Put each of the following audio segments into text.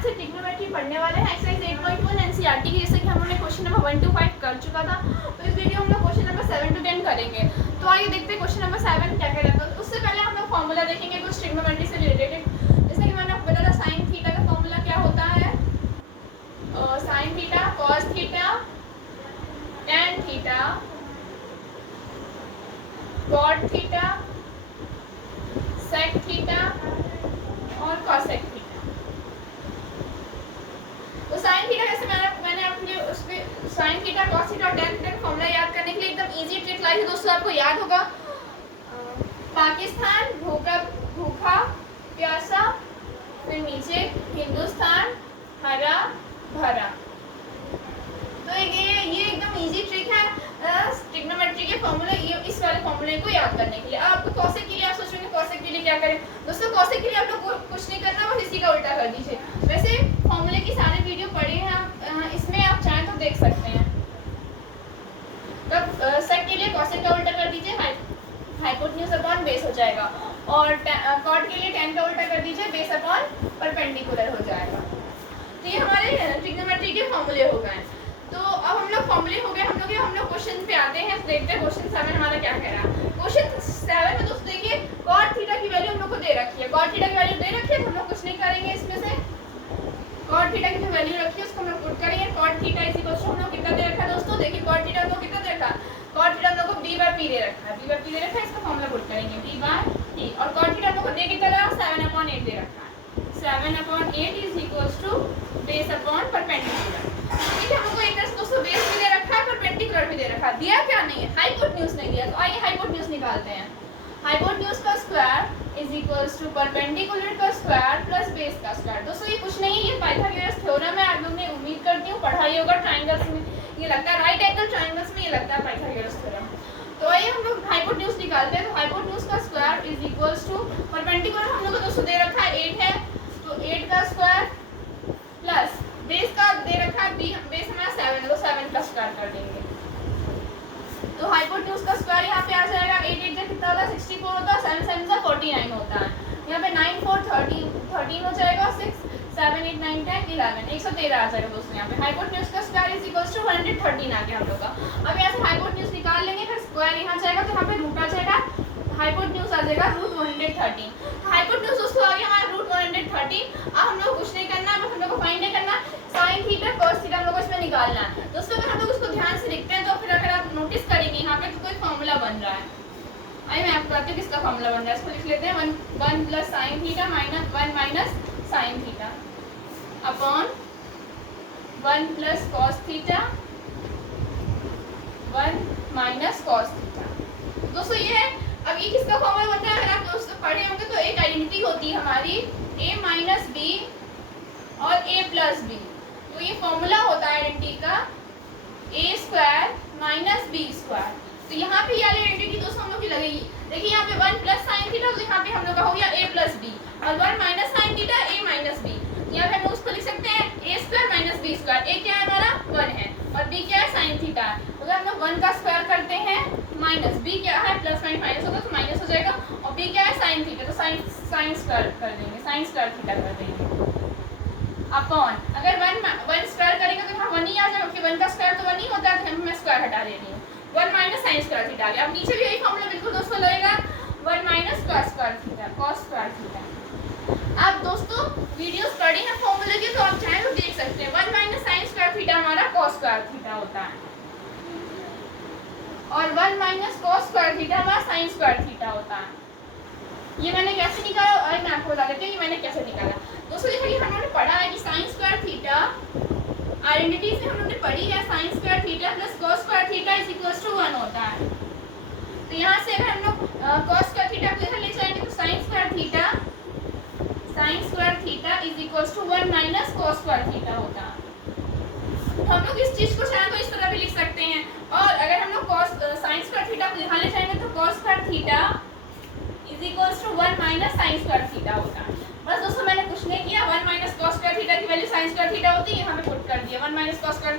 Math से trigonometry पढ़ने वाले हैं एक्सरसाइज 8.1 एनसीईआरटी की, जैसे कि हमने क्वेश्चन नंबर 1 to 5 कर चुका था। तो इस वीडियो में हम लोग क्वेश्चन नंबर 7 to 10 करेंगे। तो आइए देखते हैं क्वेश्चन नंबर 7 क्या कह रहा था। उससे पहले हम लोग फॉर्मूला देखेंगे कुछ ट्रिग्नोमेट्री से रिलेटेड। जैसे कि मैंने आपको बताया साइन थीटा का फॉर्मूला क्या होता है, sine theta cos theta tan theta cot theta sec theta और कॉसेक थीटा। तो साइन थीटा जैसे मैंने आपके लिए उसके साइन थीटा कॉस थीटा और टैन थीटा का फॉर्मूला याद करने के लिए एकदम इजी ट्रिक लाई है दोस्तों। आपको याद होगा पाकिस्तान भूखा प्यासा, फिर नीचे हिंदुस्तान हरा भरा। तो ये एकदम इजी ट्रिक है ट्रिग्नोमेट्री के फॉर्मूले, इस वाले फॉर्मूले को याद करने के लिए। आपको कॉसेक के लिए आप सोचेंगे कॉसेक के लिए क्या करें दोस्तों। कॉसेक के लिए आप लोग कुछ नहीं करना, बस इसी का उल्टा कर दीजिए। वैसे फॉर्मूले की सारे वीडियो पढ़े हैं आप, इसमें आप चाहें तो देख सकते हैं। तब सेक के लिए कॉसेक का उल्टा कर दीजिए, हाइपोटेन्यूज अपॉन बेस हो जाएगा। और कॉट के लिए टैन का उल्टा कर दीजिए, बेस अपॉन परपेंडिकुलर हो जाएगा। तो ये हमारे ट्रिग्नोमेट्री के फॉर्मूले हो गए। तो अब हम लोग फॉर्मूले हो गए हम लोग क्वेश्चन पे आते हैं। तो देखते हैं क्वेश्चन 7 हमारा क्या कह रहा है। क्वेश्चन 7 में दोस्तों देखिए कॉट थीटा की वैल्यू हम लोग को दे रखी है। कॉट थीटा की वैल्यू दे रखी है तो हम लोग कुछ नहीं करेंगे इसमें से। कॉट थीटा की जो वैल्यू रखी है उसको हम लोग पुट करेंगे। Cot theta is equal to हम लोग कितना दे रखा है दोस्तों, देखिए कॉट थीटा हम लोग कितना दे रखा है। कॉट थीटा हम लोग को b/p दे रखा है, b/p दे रखा है, इसका फॉर्मूला पुट करेंगे b/p। और कॉट थीटा हम लोग को दे कितना रहा 7/8 दे रखा है। 7/8 is equals to base upon perpendicular. ठीक है, हम लोग को एक तरह से दोस्तों बेस भी दे रखा है, परपेंडिकुलर भी दे रखा है। दिया क्या नहीं है, हाइपोटेन्यूज नहीं दिया। तो आइए हाइपोटेन्यूज निकालते हैं। हाइपोटेन्यूज का square is equals to perpendicular का स्क्वायर प्लस बेस का स्क्वायर। दोस्तों ये कुछ नहीं है, ये पाइथागोरस थ्योरम है। आप लोग ने उम्मीद करती हूँ पढ़ा ही होगा। ट्रायंगल्स में ये लगता है, राइट एंगल ट्रायंगल्स में ये लगता है पाइथागोरस थ्योरम। तो आइए हम लोग हाइपोटेन्यूज निकालते हैं। तो हाइपोटेन्यूज का square is equals to perpendicular हम लोग को दोस्तों दे रखा है 8 है, तो 8 का स्क्वायर प्लस बेस का दे रखा है बेस हमारा 7 है, तो 7 का स्क्वायर कर देंगे। तो हाइपोटेन्यूज का स्क्वायर यहाँ पे आ जाएगा 8 8 कितना होता है 64 होता है, 7 7 49 होता है। यहाँ पे 9 4 13 हो जाएगा, 6 7 8 9 10 11 113 आ जाएगा दोस्तों। यहाँ पे हाइपोटेन्यूज का स्क्वायर इज इक्वल्स टू 113 आ गया हम लोग का। अब यहाँ से हाइपोटेन्यूज निकाल लेंगे, फिर स्क्वायर यहाँ जाएगा तो यहाँ पे रूट आ जाएगा, हाइपोटेन्यूज आ जाएगा √113। हाइपोटेन्यूज दोस्तों आ गया हमारा √113। अब हम लोग कुछ नहीं करना है, बस हम लोग को फाइंड नहीं करना, साइन थीटा कॉस थीटा हम लोग को इसमें निकालना है दोस्तों। अगर हम लोग उसको ध्यान से लिखते हैं तो फिर अगर आप नोटिस करेंगे यहाँ पे तो कोई फॉर्मूला बन रहा है। आइए मैं आपको बताती हूँ किसका फॉर्मूला बन रहा है। इसको लिख लेते हैं 1 plus sine theta minus 1 minus sine theta upon 1 plus cos theta 1 minus cos theta. दोस्तों ये है, अब ये किसका फॉर्मूला बनता है अगर आप दोस्तों पढ़े होंगे तो एक आइडेंटिटी होती है हमारी a माइनस बी और a प्लस बी। तो ये फॉर्मूला होता है आइडेंटिटी का a square minus B square. तो यहाँ पे ये आइडेंटिटी दोस्तों हम लोग की लगेगी। देखिए यहाँ पे 1 प्लस साइन थीटा, तो यहाँ पे हम लोग का हो गया a प्लस बी, और 1 minus sine theta a minus B. यहाँ पे हम उसको लिख सकते हैं a square minus B square. a क्या है हमारा 1 है और b क्या है साइन थीटा है। अगर हम लोग 1 का स्क्वायर करते हैं माइनस b क्या है प्लस माइनस होगा तो माइनस हो जाएगा, और b क्या है साइन थीटा, तो साइन स्क्वायर कर देंगे, साइन स्क्वायर थीटा कर देंगे अपॉन। अगर 1 स्क्वायर करेंगे तो यहाँ 1 ही आ जाएगा, क्योंकि 1 का स्क्वायर तो 1 ही होता है, तो मैं स्क्वायर हटा दे रही हूँ। 1 माइनस साइन स्क्वायर थीटा आ गया। अब नीचे भी यही फॉर्मूला बिल्कुल दोस्तों लगेगा 1 minus cos square theta, cos square theta. आप दोस्तों वीडियोस पढ़े हैं फॉर्मूले की तो आप चाहें तो देख सकते हैं। 1 माइनस साइन स्क्वायर थीटा हमारा कॉस स्क्वायर थीटा होता है, और 1 माइनस कॉस स्क्वायर थीटा हमारा साइन स्क्वायर थीटा होता है। ये मैंने कैसे निकाला, और मैं आपको बता देती हूँ ये मैंने कैसे निकाला। दोस्तों देखिए हम लोगों ने पढ़ा है कि साइन स्क्वायर थीटा आइडेंटिटी से हम लोगों ने पढ़ी है sine square theta plus cos square theta is equals to 1 होता है। तो यहाँ से अगर हम लोग कॉस स्क्वायर थीटा को इधर ले जाएंगे तो sine square theta is equals to 1 minus cos square theta होता है। तो हम लोग इस चीज को चाहे तो इस तरह भी लिख सकते हैं, और अगर हम लोग कॉस साइन स्क्वायर थीटा को यहाँ ले जाएंगे तो cos square theta is equals to 1 minus sine square theta होता है। बस दोस्तों मैंने कुछ नहीं किया, 1 माइनस कॉस स्क्वायर थीटा की वैल्यू साइन स्क्वायर थीटा होती है, यहाँ पे पुट कर दिया 1 माइनस कॉस स्क्वायर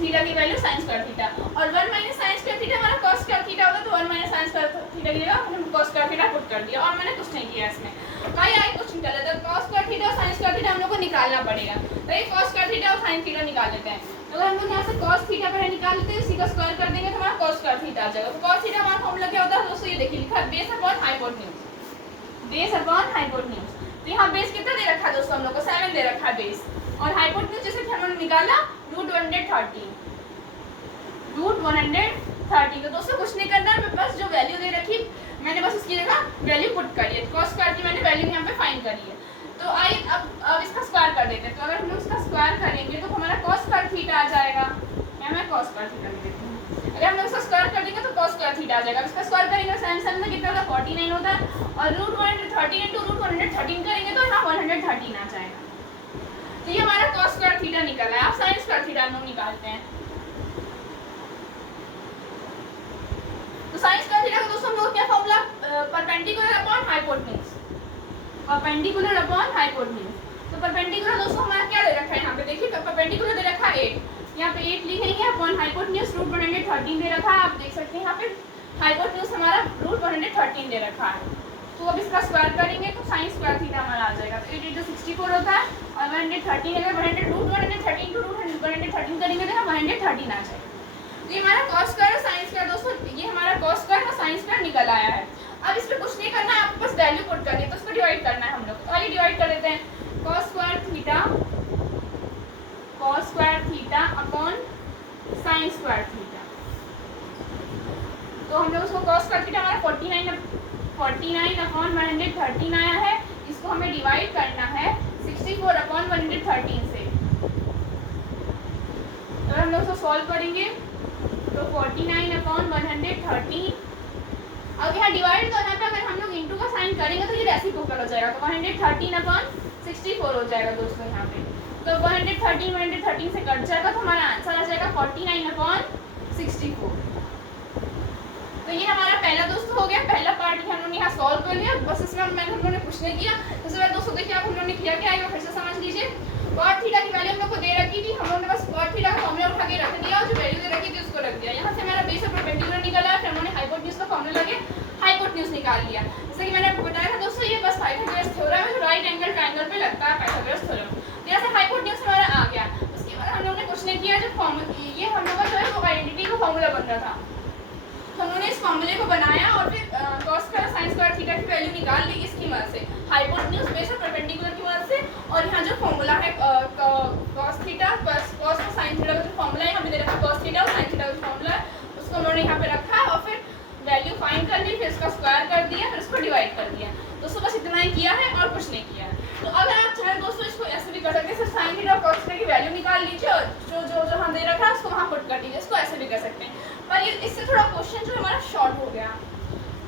थीटा की वैल्यू साइन स्क्वायर थीटा, और 1 माइनस साइन स्क्वायर थीटा हमारा कॉस स्क्वायर थीटा होगा, तो 1 माइनस साइन स्क्वायर थीटा की जगह हमने कॉस स्क्वायर थीटा पुट कर दिया, और मैंने कुछ नहीं किया इसमें। आइए क्वेश्चन कर लेते हैं। कॉस स्क्वायर थीटा और साइन स्क्वायर थीटा हम लोग को निकाल निकालना पड़ेगा। तो ये cos स्क्वायर थीटा और sin थीटा निकाल लेते हैं। तो अगर हम लोग यहाँ से cos थीटा पहले निकाल लेते हैं, इसी का स्क्वायर कर देंगे तो हमारा cos स्क्वायर थीटा आ जाएगा। तो cos थीटा हमारा फॉर्मूला क्या होता है दोस्तों, ये देखिए लिखा है base upon hypotenuse, base upon hypotenuse. तो यहाँ बेस कितना दे रखा है दोस्तों हम लोग को, 7 दे रखा है बेस, और हाइपोटेन्यूज जैसे कि हमने निकाला √130, √130। तो दोस्तों कुछ नहीं करना है, बस जो वैल्यू दे रखी मैंने बस उसकी जगह वैल्यू पुट करी है, cos स्क्वायर की मैंने वैल्यू यहाँ पे फाइंड करी है। तो आइए अब इसका स्क्वायर कर देते हैं। तो अगर हम लोग इसका स्क्वायर करेंगे तो हमारा cos स्क्वायर थीटा आ जाएगा, यहाँ मैं cos स्क्वायर थीटा लिख देती हूँ। अगर हम लोग इसका स्क्वायर कर देंगे तो cos स्क्वायर थीटा आ जाएगा। इसका स्क्वायर करेंगे 7 में कितना होता है, 49 होता है, और √130 इंटू √113 करेंगे तो यहाँ 113 आ जाएगा। तो ये हमारा cos स्क्वायर थीटा निकला है। आप sin स्क्वायर थीटा हम लोग निकालते हैं। तो sin स्क्वायर थीटा का दोस्तों हम लोग क्या formula, perpendicular upon hypotenuse, perpendicular upon hypotenuse. तो परपेंडिकुलर दोस्तों हमारा क्या दे रखा है, यहाँ पे देखिए परपेंडिकुलर दे रखा है 8, यहाँ पे 8 लिखेंगे अपॉन हाइपोटेन्यूज √113 दे रखा है। आप देख सकते हैं यहाँ पे हाइपोटेन्यूज हमारा √113 दे रखा है। तो अब इसका स्क्वायर करेंगे तो sin स्क्वायर थीटा हमारा आ जाएगा। तो 8 × 64 होता है, और 113 अगर 113 × 113 करेंगे तो 113 आ जाएगा। तो ये हमारा cos स्क्वायर और sin स्क्वायर दोस्तों, ये हमारा cos स्क्वायर और sin स्क्वायर निकल आया है। अब इस पे कुछ नहीं करना है, आपको बस वैल्यू पुट करनी है, तो उसको डिवाइड करना है हम लोग। तो आइए डिवाइड कर देते हैं, cos square theta upon sin square theta. तो हम लोग उसको cos स्क्वायर थीटा हमारा 49 अपॉन 113 आया है, इसको हमें डिवाइड करना है 64 अपॉन 113 से। अगर हम लोग उसको सॉल्व करेंगे तो 49 अपॉन 113, अब यहाँ डिवाइड करना पे अगर हम लोग इंटू का साइन करेंगे तो ये रेसिप्रोकल हो जाएगा, तो 113 अपॉन 64 हो जाएगा दोस्तों यहाँ पे। तो 113 से कट जाएगा, तो हमारा आंसर आ जाएगा 49 अपॉन 64। तो ये हमारा पहला दोस्तों हो गया, पहला पार्ट हम लोगों ने यहाँ सॉल्व कर लिया। बस इसमें हम लोगों ने कुछ नहीं किया। उसके बाद दोस्तों देखिए आप हम लोगों ने किया क्या है, फिर से समझ लीजिए। cot थीटा की वैल्यू हम लोग को दे रखी थी, हम लोगों ने बस cot थीटा का फॉर्मूला उठा के रख दिया, और जो वैल्यू दे रखी थी उसको रख दिया। यहाँ से हमारा बेस और परपेंडिकुलर निकला है, फिर हमने हाइपोटेन्यूज का फॉर्मूला लगे हाइपोटेन्यूज निकाल लिया। जैसे कि मैंने आपको बताया था दोस्तों, ये बस पाइथागोरस थ्योरम है जो राइट एंगल ट्रायंगल पे लगता है, पाइथागोरस थ्योरम। तो यहाँ से हाइपोटेन्यूज हमारा आ गया। उसके बाद हम लोगों ने कुछ नहीं किया, जो फॉर्मूला ये हम लोग का जो है वो आइडेंटिटी का फॉर्मूला बन रहा था, तो हमने इस फॉर्मूले को बनाया और फिर cos स्क्वायर और sin स्क्वायर थीटा की वैल्यू निकाल ली इसकी मदद से, हाइपोटेन्यूज बेस और परपेंडिकुलर की मदद से। और यहाँ जो फॉर्मूला है cos थीटा cos और sin थीटा का जो फॉर्मूला है हमें दे रखा है, cos थीटा और sin थीटा का जो फॉर्मूला है उसको हम लोगों ने यहाँ पे रखा, और फिर वैल्यू फाइंड कर ली, फिर इसका स्क्वायर कर दिया, फिर इसको डिवाइड कर दिया। दोस्तों बस इतना ही किया है और कुछ नहीं किया है। तो अगर आप चाहें दोस्तों इसको ऐसे भी कर सकते हैं, सिर्फ sin थीटा और cos थीटा की वैल्यू निकाल लीजिए और जो जो जहाँ दे रखा है उसको वहाँ पुट कर दीजिए। इसको ऐसे भी कर सकते हैं, पर ये इससे थोड़ा क्वेश्चन जो हमारा शॉर्ट हो गया।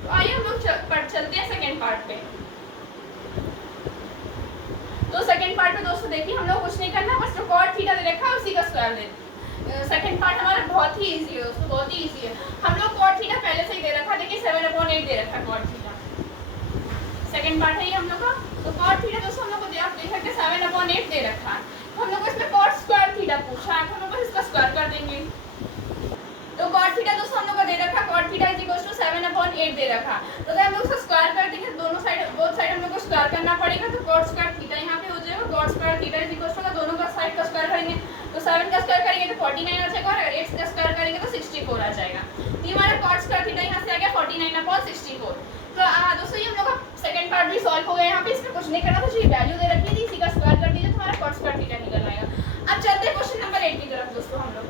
तो आइए हम लोग चलते हैं सेकेंड पार्ट पे। तो सेकेंड पार्ट में दोस्तों देखिए हम लोग कुछ नहीं करना, बस जो cot थीटा दे रखा है उसी का स्क्वायर दे। सेकेंड पार्ट हमारा बहुत ही इजी है दोस्तों, बहुत ही इजी है। हम लोग cot थीटा पहले से ही दे रखा है, देखिए 7/8 दे रखा है cot थीटा। सेकेंड पार्ट है ये हम लोग का। तो cot थीटा दोस्तों हम लोग को आप देख सकते हैं 7/8 दे रखा है। तो हम लोग को इसमें cot स्क्वायर थीटा पूछा है, तो हम लोग बस इसका स्क्वायर कर देंगे। तो cot थीटा दोस्तों हम लोग को दे रखा है, cot theta is equal to 7/8 दे रखा। तो अगर हम लोग इसका स्क्वायर कर देंगे, दोनों साइड बोथ साइड हम लोग को स्क्वायर करना पड़ेगा, तो cot स्क्वायर थीटा यहाँ पे हो जाएगा। cot square theta is equal to, दोनों का साइड का स्क्वायर करेंगे तो 7 का स्क्वायर करेंगे तो 49 आ जाएगा, और अगर 8 का स्क्वायर करेंगे तो 64 आ जाएगा। तो ये हमारा cot स्क्वायर थीटा यहाँ से आ गया 49/64। तो दोस्तों ये हम लोग का सेकंड पार्ट भी सॉल्व हो गया। यहाँ पे इसमें कुछ नहीं करना था, जो वैल्यू दे रखी थी इसी का स्क्वायर कर दीजिए, तुम्हारा cot स्क्वायर थीटा निकल आएगा। अब चलते हैं क्वेश्चन नंबर 8 की तरफ दोस्तों। हम लोग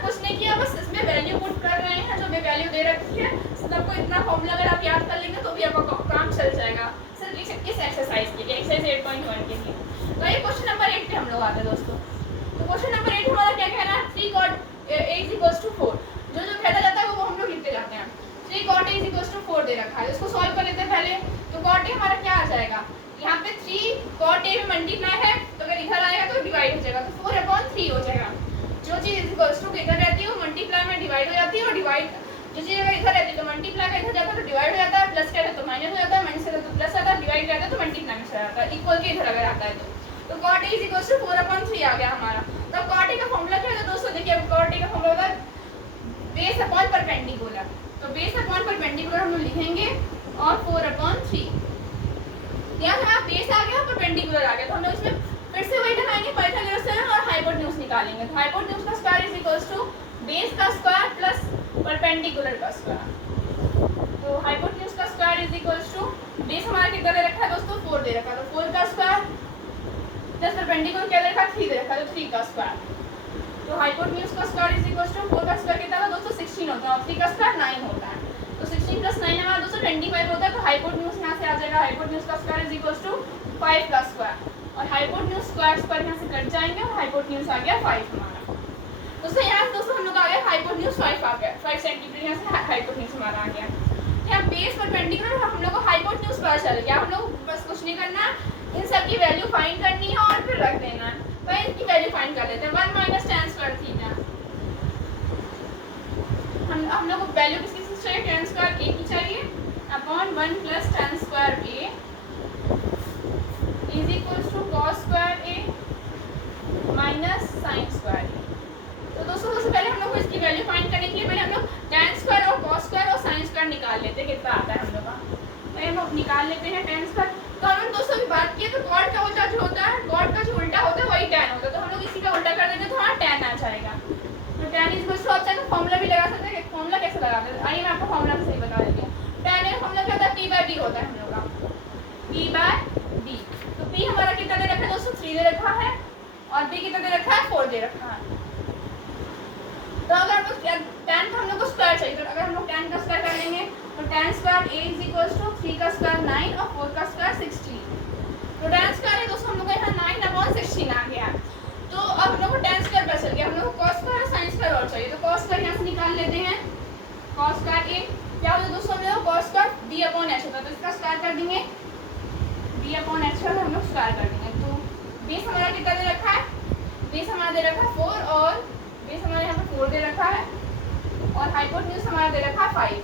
कुछ नहीं किया, बस इसमें वैल्यू पुट कर रहे हैं, जो भी वैल्यू दे रखी है। सबको इतना फॉर्मूला अगर आप याद कर लेंगे तो भी आपका काम चल जाएगा सिर्फ इस एक्सरसाइज के लिए, एक्सरसाइज 8.1 के लिए। तो ये क्वेश्चन नंबर 8 पे हम लोग आते हैं दोस्तों। तो क्वेश्चन नंबर 8 हमारा क्या कह रहा है, 3 cot a = 4। जो जो कहता जाता है वो हम लोग लिखते जाते हैं। 3 cot a = 4 दे रखा है, इसको सॉल्व कर लेते हैं पहले। तो cot a हमारा क्या आ जाएगा, यहाँ पे 3 cot a में मल्टीप्लाई है, तो अगर इधर आएगा तो डिवाइड हो जाएगा, तो 4/3 हो जाएगा। जो चीज इक्वल्स टू इधर रहती है वो मल्टीप्लाई में डिवाइड हो जाती है, और डिवाइड जो चीज अगर इधर रहती है तो मल्टीप्लाई का इधर जाता है तो डिवाइड हो जाता है, प्लस कहते तो माइनस हो जाता है, माइनस कहते तो प्लस आता है, डिवाइड रहता है तो मल्टीप्लाई में चला जाता है, इक्वल के इधर अगर आता है तो cot a = 4/3 आ गया हमारा। तो cot a का फॉर्मूला क्या है दोस्तों, देखिए cot a का फॉर्मूला होता है बेस अपॉन परपेंडिकुलर। तो बेस अपॉन परपेंडिकुलर हम लोग लिखेंगे और 4/3। यहाँ से हमारा बेस आ गया, परपेंडिकुलर आ गया, तो हम लोग इसमें फिर से वही लगाएंगे पाइथागोरस थ्योरम और हाइपोटेन्यूज निकालेंगे। तो हाइपोटेन्यूज का square is equals to base का स्क्वायर प्लस परपेंडिकुलर का स्क्वायर। तो हाइपोटेन्यूज का square is equals to base हमारा कितना दे रखा है दोस्तों 4 दे रखा है, तो 4 का स्क्वायर प्लस परपेंडिकुलर क्या दे रखा है 3 दे रखा है, तो 3 का स्क्वायर। तो हाइपोटेन्यूज का स्क्वायर इज इक्वल्स टू 4 का स्क्वायर कितना था दोस्तों 16 होता है और 3 का स्क्वायर 9 होता है। तो 16 प्लस 9 हमारा दोस्तों 25 होता है। तो हाइपोटेन्यूज यहाँ से आ जाएगा, हाइपोटेन्यूज का स्क्वायर इज इक्वल्स टू 5 का स्क्वायर और हाइपोटेन्यूज स्क्वायर स्क्वायर यहाँ से कट जाएंगे और हाइपोटेन्यूज आ गया 5 हमारा। दोस्तों यहाँ दोस्तों हम लोग आ गया हाइपोटेन्यूज 5 आ गया, 5 सेंटीमीटर यहाँ से हाइपोटेन्यूज हमारा आ गया। यहाँ बेस परपेंडिकुलर हम लोग को हाइपोटेन्यूज पता चल गया। हम लोग बस कुछ नहीं करना, इन सब की वैल्यू फाइंड करनी है और फिर रख देना है। तो इनकी वैल्यू फाइंड कर लेते हैं 1 माइनस tan स्क्वायर थीटा। हम लोग को वैल्यू किसकी चाहिए tan स्क्वायर a की चाहिए upon 1 plus tan square a is equals to cos square a minus sin square a। तो दोस्तों सबसे पहले हम लोग को इसकी वैल्यू फाइंड करने के लिए पहले हम लोग tan स्क्वायर और cos स्क्वायर और sin स्क्वायर निकाल लेते हैं कितना आता है हम लोग का। पहले हम लोग निकाल लेते हैं tan स्क्वायर। तो हम लोग दोस्तों की बात किए तो cot का उल्टा जो होता है, cot का जो उल्टा होता है वही tan होता है। तो हम लोग इसी का उल्टा कर देंगे तो हमारा tan आ जाएगा। तो tan इज इक्वल्स टू आप चाहे फॉर्मूला भी लगा सकते हैं। फॉर्मूला कैसे लगाते हैं आइए मैं आपको फॉर्मूला सही बता देती हूँ। tan का फॉर्मूला क्या होता है p/d होता है हम लोग का p/d। तो p हमारा कितना दे रखा है दोस्तों 3 दे रखा है और b कितना दे रखा है 4 दे रखा है। तो अगर हम लोग tan का हम लोग को स्क्वायर चाहिए, तो अगर हम लोग tan का स्क्वायर कर लेंगे तो tan square a is equals to 3 का स्क्वायर 9 और 4 का स्क्वायर 16। तो tan स्क्वायर है दोस्तों हम लोग को यहाँ 9/16 आ गया। तो अब हम लोग को tan स्क्वायर पता चल गया, हम लोग को cos स्क्वायर और sin स्क्वायर और चाहिए। तो cos स्क्वायर यहाँ से निकाल लेते हैं। cos स्क्वायर a क्या होता है दोस्तों हम लोग cos स्क्वायर b/h होता है, तो इसका स्क्वायर कर देंगे b/h का हम लोग स्क्वायर कर देंगे। तो बेस हमारा कितना दे रखा है, बेस हमारा दे रखा है 4 और बेस हमारे यहाँ पे 4 दे रखा है और हाइपोटेन्यूज हमारा दे रखा है 5।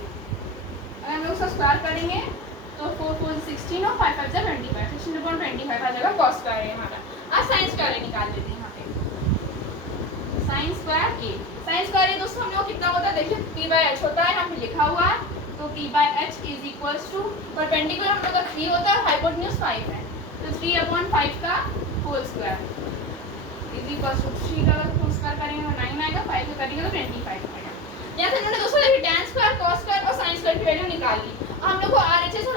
अगर हम लोग उसका स्क्वायर करेंगे तो 4 4 16 और 5 5 25, 16/25 आ जाएगा cos स्क्वायर है हमारा। अब sin स्क्वायर निकाल लेते हैं यहाँ पे। sin square a, sin square a दोस्तों हम लोग कितना होता है देखिए p/h होता है, यहाँ पे लिखा हुआ है। तो p/h is equals to perpendicular हम लोग का 3 होता है, हाइपोटेन्यूज 5 है, तो 3/5 का whole square is equals to 3 का होल स्क्वायर करेंगे तो 9 आएगा, 5 का करेंगे तो 25 आएगा। यहाँ से हमने दोस्तों देखिए tan स्क्वायर cos स्क्वायर और sin स्क्वायर की वैल्यू निकाल ली। अब हम लोग को RHS और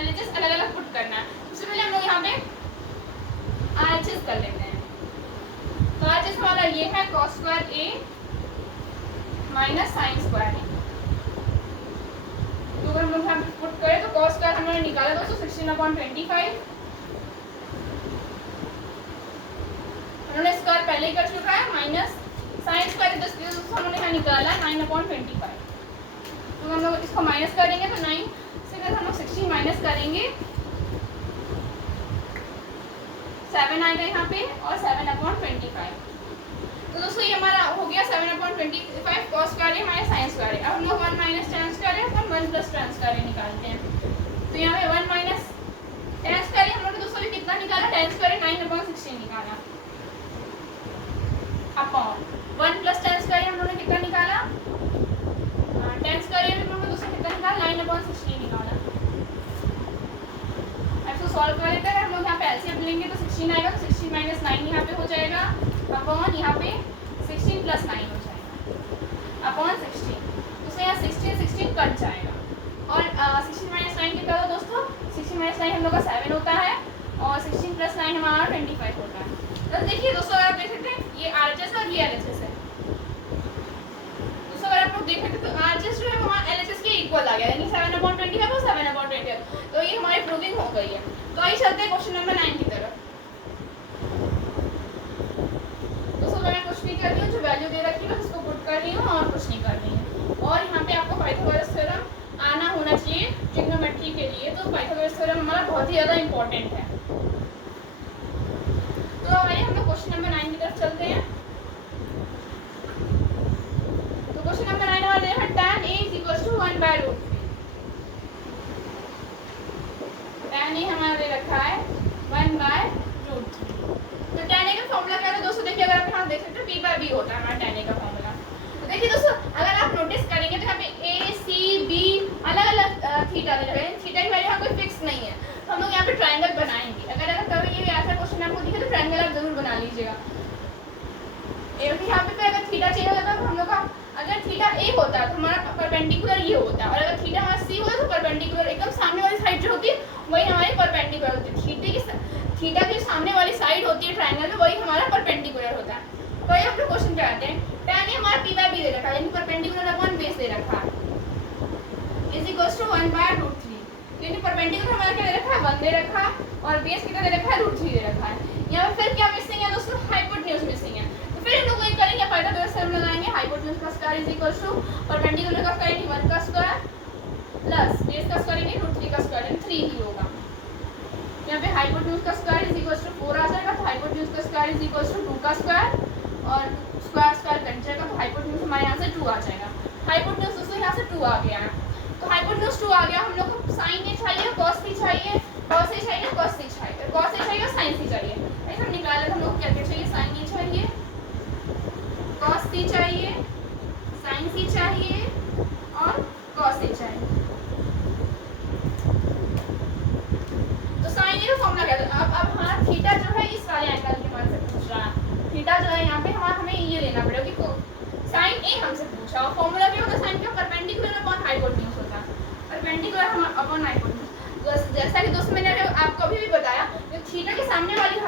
LHS अलग अलग पुट करना है। उससे पहले हम लोग यहाँ पे RHS कर लेते हैं। तो RHS हमारा ये है cos square a minus sin square a। तो अगर हम लोग यहाँ पे पुट करें तो cos स्क्वायर हमने निकाला दोस्तों 16/25। उन्होंने स्क्वायर पहले ही कर चुका है माइनस sin स्क्वायर दोस्तों हमने यहाँ निकाला 9/25। तो हम लोग इसको माइनस करेंगे तो 9 से अगर हम लोग 16 माइनस करेंगे 7 आएगा यहाँ पे और 7/25। तो दोस्तों ये हमारा हो गया 7/25 cos स्क्वायर है हमारे sin स्क्वायर है। अब हम लोग 1 माइनस tan स्क्वायर है और 1 प्लस tan स्क्वायर निकालते हैं। तो यहाँ पे 1 माइनस tan स्क्वायर हम लोग ने दोस्तों कितना निकाला, tan स्क्वायर 9/16 निकाला अपॉन 1 प्लस tan स्क्वायर हम लोगों ने कितना निकाला, tan स्क्वायर हम लोगों ने दोस्तों कितना निकाला 9/16 निकाला। अब इसको सॉल्व कर लेते हैं। हम लोग यहाँ पे एलसीएम लेंगे तो 16 आएगा, तो 16 माइनस 9 यहाँ पे हो जाएगा अपॉन यहाँ पे 16 प्लस 9 हो जाएगा अपॉन 16। तो यहाँ 16 कट जाएगा और 16 माइनस 9 कितना होगा दोस्तों, 16 माइनस 9 हम लोग का 7 होता है और 16 प्लस 9 हमारा 25 होता है। तो देखिए दोस्तों अगर आप देख सकते हैं ये RHS और ये LHS है। दोस्तों अगर आप लोग देखें तो RHS जो है हमारा LHS के इक्वल आ गया, यानी 7/25 और 7/25। तो ये हमारी प्रूविंग हो गई है। तो आइए चलते हैं क्वेश्चन नंबर 9 की तरफ। दोस्तों मैं कुछ नहीं कर रही हूँ, जो वैल्यू दे रखी है उसको पुट कर रही हूँ और कुछ नहीं कर रही हूँ। और यहाँ पे आपको पाइथागोरस थ्योरम आना होना चाहिए ट्रिग्नोमेट्री के लिए। तो पाइथागोरस थ्योरम हमारा बहुत ही ज़्यादा इंपॉर्टेंट है। तो आइए हम लोग क्वेश्चन नंबर 9 की तरफ चलते हैं। तो क्वेश्चन नंबर 9 हमारे है tan a is equals to 1/√3। tan a हमारा दे रखा है 1/√3। तो tan a का फॉर्मूला क्या है दोस्तों, देखिए अगर आप यहाँ देख सकते हो p/b होता है हमारा tan a का फॉर्मूला। तो देखिए दोस्तों अगर आप नोटिस करेंगे तो यहाँ पे a c b अलग अलग थीटा दे रहे हैं। थीटा की वैल्यू यहाँ कोई फिक्स नहीं है, तो हम लोग यहाँ पे ट्रायंगल बनाएंगे। अगर कभी ये क्वेश्चन आपको दिखे तो ट्रायंगल आप जरूर बना लीजिएगा। यहाँ पे फिर अगर थीटा चाहिए होता तो हम लोग का अगर थीटा ए होता है तो हमारा परपेंडिकुलर ये होता है, और अगर थीटा हमारा सी होता तो परपेंडिकुलर एकदम सामने वाली साइड जो होती है वही हमारी परपेंडिकुलर होती है। थीटा की सामने वाली साइड होती है ट्रायंगल में वही हमारा परपेंडिकुलर होता है। तो ये हम लोग क्वेश्चन क्या आते हैं, tan ये हमारा p बाय b दे रखा है, यानी परपेंडिकुलर अपॉन बेस दे रखा है, इज इक्वल्स टू 1/√3। यानी परपेंडिकुलर हमारा क्या दे रखा है 1 दे रखा है, और बेस कितना दे रखा है √3 दे रखा है। यहाँ पे फिर क्या मिसिंग है दोस्तों, हाइपोटेन्यूज मिसिंग है। तो फिर हम लोग वही करेंगे, पाइथागोरस थ्योरम लगाएंगे, हाइपोटेन्यूज का square is equals to perpendicular का स्क्वायर 1 का स्क्वायर प्लस बेस का स्क्वायर √3 का स्क्वायर 3 ही होगा। यहाँ पे हाइपोटेन्यूज का स्क्वायर इज इक्वल्स टू 4 आ जाएगा, तो हाइपोटेन्यूज का स्क्वायर इज इक्वल्स टू 2 का स्क्वायर, और स्क्वायर स्क्वायर कट जाएगा, तो हाइपोटेन्यूज हमारे यहाँ से 2 आ जाएगा। हाइपोटेन्यूज दोस्तों यहाँ से 2 आ गया है, तो हाइपोटेन्यूज 2 आ गया। हम लोग को साइन ए चाहिए, कॉस सी चाहिए, कॉस ए चाहिए, कॉस सी चाहिए, कॉस ए चाहिए, साइन सी चाहिए। ऐसा निकाले तो हम लोग क्या क्या चाहिए, साइन ए चाहिए, कॉस सी चाहिए, साइन सी चाहिए और कॉस ए चाहिए। तो साइन ए का फॉर्मूला क्या है, अब हमारा थीटा जो है इस वाले एंगल के मान से पूछ रहा है, थीटा जो है यहाँ पे हमें ये लेना पड़ेगा कि साइन ए हमसे पूछा, और फॉर्मूला क्या होता है साइन का, परपेंडिकुलर अपॉन हाइपोटेन्यूज होता है, परपेंडिकुलर अपॉन हाइपोटेन्यूज। जैसा कि दोस्तों मैंने आपको अभी भी बताया, जो थीटा के सामने वाली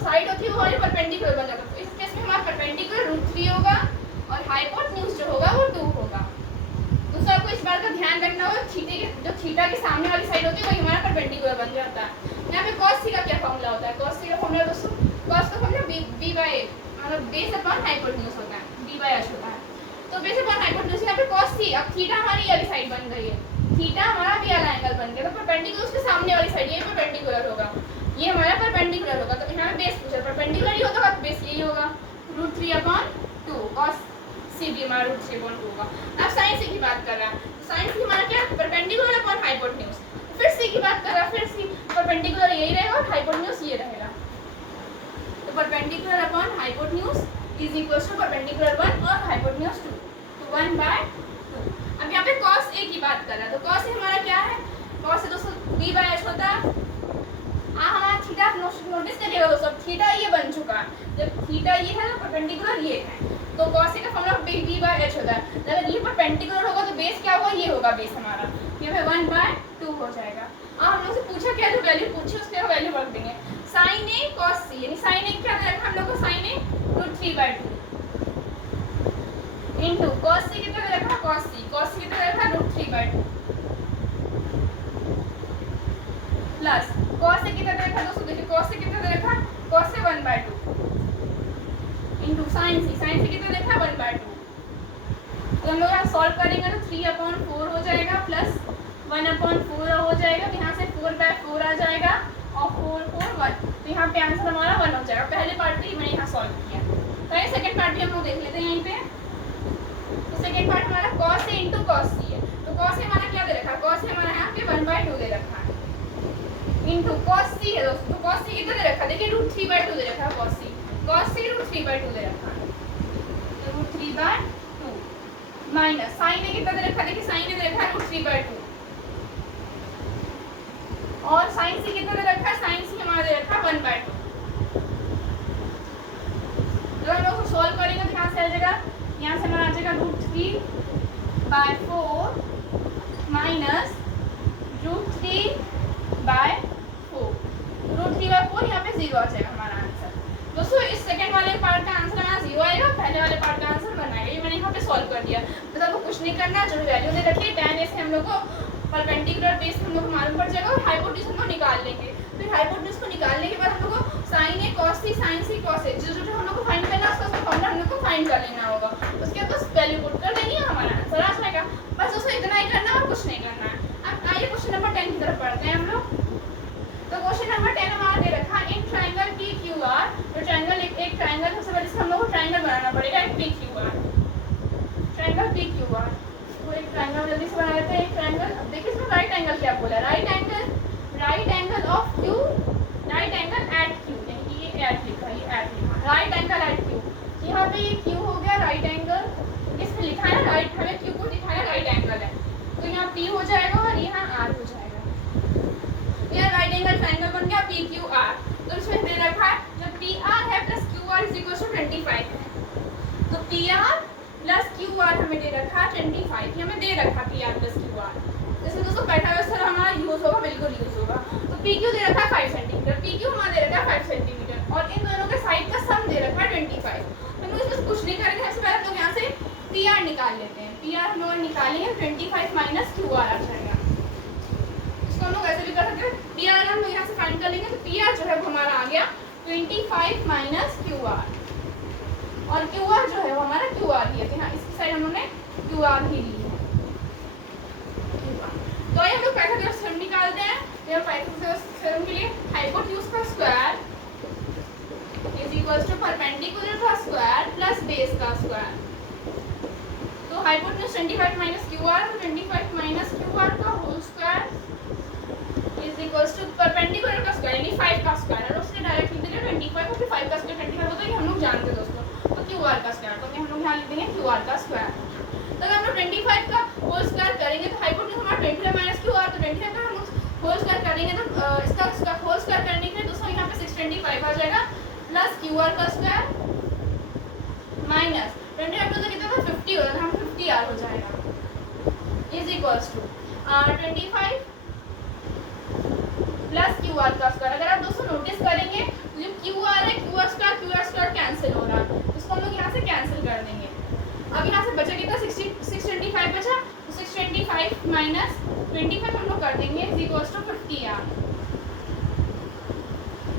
साइड होती है वो हमारी परपेंडिकुलर बन जाता है। तो इस केस में हमारा परपेंडिकुलर √3 होगा और हाइपोटेन्यूज जो होगा वो 2 होगा। दोस्तों आपको इस बात का ध्यान रखना होगा, जो थीटा के सामने वाली साइड होती है वही हमारा परपेंडिकुलर बन जाता है। यहाँ पे cos सी का क्या फॉर्मूला होता है, cos सी का फॉर्मूला दोस्तों, cos का फॉर्मूला b/a मतलब बेस अपॉन हाइपोटेन्यूज होता है, b/h होता है। तो बेस अपॉन हाइपोटेन्यूज यहाँ पे cos सी, अब थीटा हमारी ये वाली साइड बन गई है, थीटा हमारा भी वाला एंगल बन गया, तो परपेंडिकुलर उसके सामने वाली साइड ये परपेंडिकुलर होगा, ये हमारा परपेंडिकुलर होगा। तो यहाँ पे बेस पूछा, परपेंडिकुलर ही होगा तो बेस यही होगा √3/2, cos सी भी हमारा √3/2 होगा। अब साइन सी की बात कर रहा है, साइन सी हमारा क्या, परपेंडिकुलर अपॉन हाइपोटेन्यूज। फिर सी की बात कर रहा है, फिर सी परपेंडिकुलर यही रहेगा और हाइपोटेन्यूज ये रहेगा, तो perpendicular upon hypotenuse is equals to perpendicular 1 और हाइपोटेन्यूज 2, तो 1/2। अब यहाँ पे cos a की बात कर रहा है, तो cos a हमारा क्या है, cos a दोस्तों b/h होता है। हमारा थीटा नोटिस करिएगा दोस्तों, थीटा ये बन चुका है, जब थीटा ये है तो परपेंडिकुलर ये है, तो cos a का फॉर्मूला b/h होता है। अगर ये परपेंडिकुलर होगा तो बेस क्या होगा, ये होगा बेस हमारा, यहाँ पे 1/2 हो जाएगा। हम लोग से पूछा क्या, जो वैल्यू पूछी उसके वैल्यू रख देंगे, साइन ए cos c, यानी साइन ए क्या दे रखा हम लोग को, साइन ए √3/2 इनटू cos c कितना दे रखा, cos c कितना दे रखा √3/2 प्लस cos a कितना दे रखा दोस्तों, देखिए cos a कितना दे रखा, cos a 1/2 into sine c कितना दे रखा 1/2। तो हम लोग यहाँ सॉल्व करेंगे तो 3/4 हो जाएगा प्लस 1/4 हो जाएगा, तो यहाँ से 4/4 आ जाएगा और 4 1, तो यहाँ पे आंसर हमारा 1 हो जाएगा। पहले पार्ट भी मैंने यहाँ सॉल्व किया, तो ये सेकंड पार्ट भी हम लोग देख लेते हैं यहीं पे। तो सेकंड पार्ट हमारा cos a into cos c है, तो cos a हमारा क्या दे रखा है, cos a हमारा यहाँ पे 1/2 दे रखा है इंटू cos c है दोस्तों, तो cos c कितना दे रखा है, देखिए √3/2 दे रखा है, cos c √3/2 दे रखा है, तो √3/2 माइनस साइन a कितना दे रखा है, देखिए साइन a दे रखा है √3/2 और साइन c कितना दे रखा है, साइन c हमारा दे रखा है 1/2। जब हम लोग सॉल्व करेंगे तो यहाँ से आ जाएगा, यहाँ से हमारा आ जाएगा √3/4 माइनस √3/4, √3/4 यहाँ पे 0 आ जाएगा हमारा आंसर। दोस्तों इस सेकंड वाले पार्ट का आंसर हमारा 0 आएगा, पहले वाले पार्ट का आंसर 1 आएगा। ये मैंने यहाँ पे सॉल्व कर दिया, बस आपको कुछ नहीं करना, जो वैल्यू दे रखी है tan a से हम लोग को परपेंडिकुलर बेस हम लोग को मालूम पड़ जाएगा, और हाइपोटेन्यूज हम लोग निकाल लेंगे। फिर हाइपोटेन्यूज को निकालने के बाद हम लोग को sign A cos c sin c cos a जो जो हम लोग को फाइंड करना है उसका फॉर्मूला हम लोग को फाइंड कर लेना होगा, उसके बाद बस वैल्यू पुट कर देनी है, हमारा आंसर आ जाएगा। बस दोस्तों इतना ही करना है और कुछ नहीं करना है। अब आइए क्वेश्चन नंबर 10 की तरफ पढ़ते हैं हम लोग। तो क्वेश्चन नंबर 10 हमारा दे रखा है इन ट्रायंगल PQR, तो ट्रायंगल एक ट्रायंगल सबसे पहले हम लोग को ट्रायंगल बनाना पड़ेगा, एक PQR, ट्रायंगल PQR। तो एक ट्रायंगल जल्दी से बना लेते हैं, एक ट्रायंगल। अब देखिए इसमें राइट एंगल क्या बोला, right angle of Q, right angle at Q, यानी कि ये एट लिखा है, ये एट लिखा, राइट एंगल एट Q। यहाँ पे ये Q हो गया राइट एंगल, इसमें लिखा है राइट, हमें Q को दिखाया राइट एंगल है, तो यहाँ P हो जाएगा और यहाँ R हो जाएगा। यह राइट एंगल ट्रायंगल बन गया PQR। तो इसमें दे रखा है आर इज इक्वल टू 25 है। तो P R plus Q are हमें दे रखा है 25, हमें दे रखा P R plus Q are. जैसे दोस्तों पाइथागोरस थ्योरम हमारा यूज होगा, बिल्कुल यूज होगा। तो पी क्यू दे रखा है 5 सेंटीमीटर, पी क्यू हमारा दे रखा है 5 सेंटीमीटर और इन दोनों के साइड का सम दे रखा है 25। तो हम इसमें कुछ नहीं करेंगे, सबसे पहले तो यहाँ से पी आर निकाल लेते हैं। पी आर हम लोग निकालेंगे 25 माइनस क्यू आर आ जाएगा। इसको हम लोग ऐसे भी कर सकते हैं, पी आर हम लोग यहाँ से फाइंड कर लेंगे। तो पी आर जो है वो हमारा आ गया 25 माइनस क्यू आर, और क्यू आर जो है वो हमारा क्यू आर ही है। हाँ, इसकी साइड हम लोग ने क्यू आर ही ली है। तो ये हम लोग पाइथागोरस थ्योरम निकालते हैं। तो पाइथागोरस थ्योरम के लिए हाइपोटेन्यूज का square is equal to perpendicular का स्क्वायर प्लस बेस का स्क्वायर। तो hypotenuse 25 minus Q R, 25 minus Q R का whole square is equal to perpendicular का स्क्वायर यानी 5 का स्क्वायर। और उसने डायरेक्ट लिख दिया 25 और फिर 5 का स्क्वायर 25 होता है, हम लोग जानते हैं दोस्तों। तो क्यू आर का स्क्वायर, तो हम लोग यहाँ लिख देंगे क्यू आर का स्क्वायर। तो अगर हम लोग 25 का होल स्क्वायर करेंगे तो हाइपोटेन्यूज हमारा 25 माइनस क्यू आर, तो 25 का हम होल स्क्वायर करेंगे तो इसका होल स्क्वायर करने के लिए दोस्तों यहाँ पे 625 आ जाएगा प्लस क्यू आर का स्क्वायर माइनस 25 तो कितना था 50 होता है, हम 50 आर हो जाएगा is equals to 25 plus Q R का स्क्वायर। अगर आप दोस्तों नोटिस करेंगे तो जो क्यू आर है क्यू आर स्क्वायर कैंसिल हो रहा है, इसको हम लोग यहाँ से कैंसिल कर देंगे। अब यहाँ से बचा कितना 625 बचा, तो 625 माइनस 25 हम लोग कर देंगे इज इक्वल्स टू 50 आर।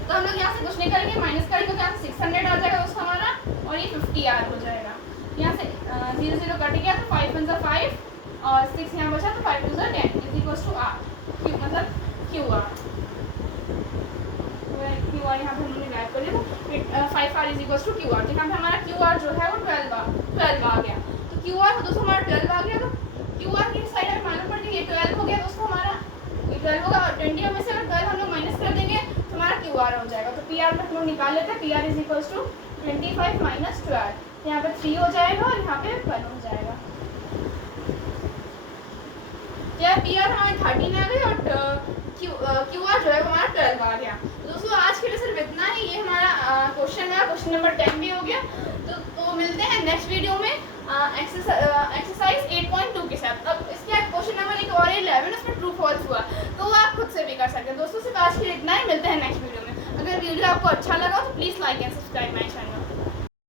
तो हम लोग यहाँ से कुछ नहीं करेंगे, माइनस करेंगे तो यहाँ से 600 आ जाएगा दोस्तों हमारा, और ये 50 आर हो जाएगा। यहाँ से 0 0 कट गया तो 5 1 5 और 6 यहाँ बचा तो 5 2 10 is equals to R, Q मतलब क्यू आर। क्यू आर यहाँ पे हमने गायब कर दिया, तो 5 R is equals to Q R. तो यहाँ पे हमारा क्यू आर जो है वो 12 आ गया। तो क्यू आर दोस्तों हमारा 12 आ गया, तो क्यू आर की साइड हमें मालूम पड़ गया ये 12 हो गया दोस्तों हमारा, ये 12 होगा और 20 में से अगर 12 हम लोग माइनस कर देंगे तो हमारा क्यू आर हो जाएगा। तो पी आर में हम लोग निकाल लेते हैं, P R is equals to 25 minus 12, यहाँ पे 3 हो जाएगा और यहाँ पे 1 हो जाएगा। क्या पी आर हमारे 13 आ गई और क्यू आर जो है हमारा 12 आ गया। दोस्तों आज के लिए सिर्फ इतना ही, ये हमारा क्वेश्चन है, क्वेश्चन नंबर 10 भी हो गया। तो मिलते हैं नेक्स्ट वीडियो में एक्सरसाइज 8.2 के साथ। अब इसके क्वेश्चन नंबर एक और 11 उसमें ट्रू फॉल्स हुआ, तो वो आप खुद से भी कर सकते हैं। दोस्तों सिर्फ आज के लिए इतना ही, मिलते हैं नेक्स्ट वीडियो में। अगर वीडियो आपको अच्छा लगा तो please like and subscribe my channel.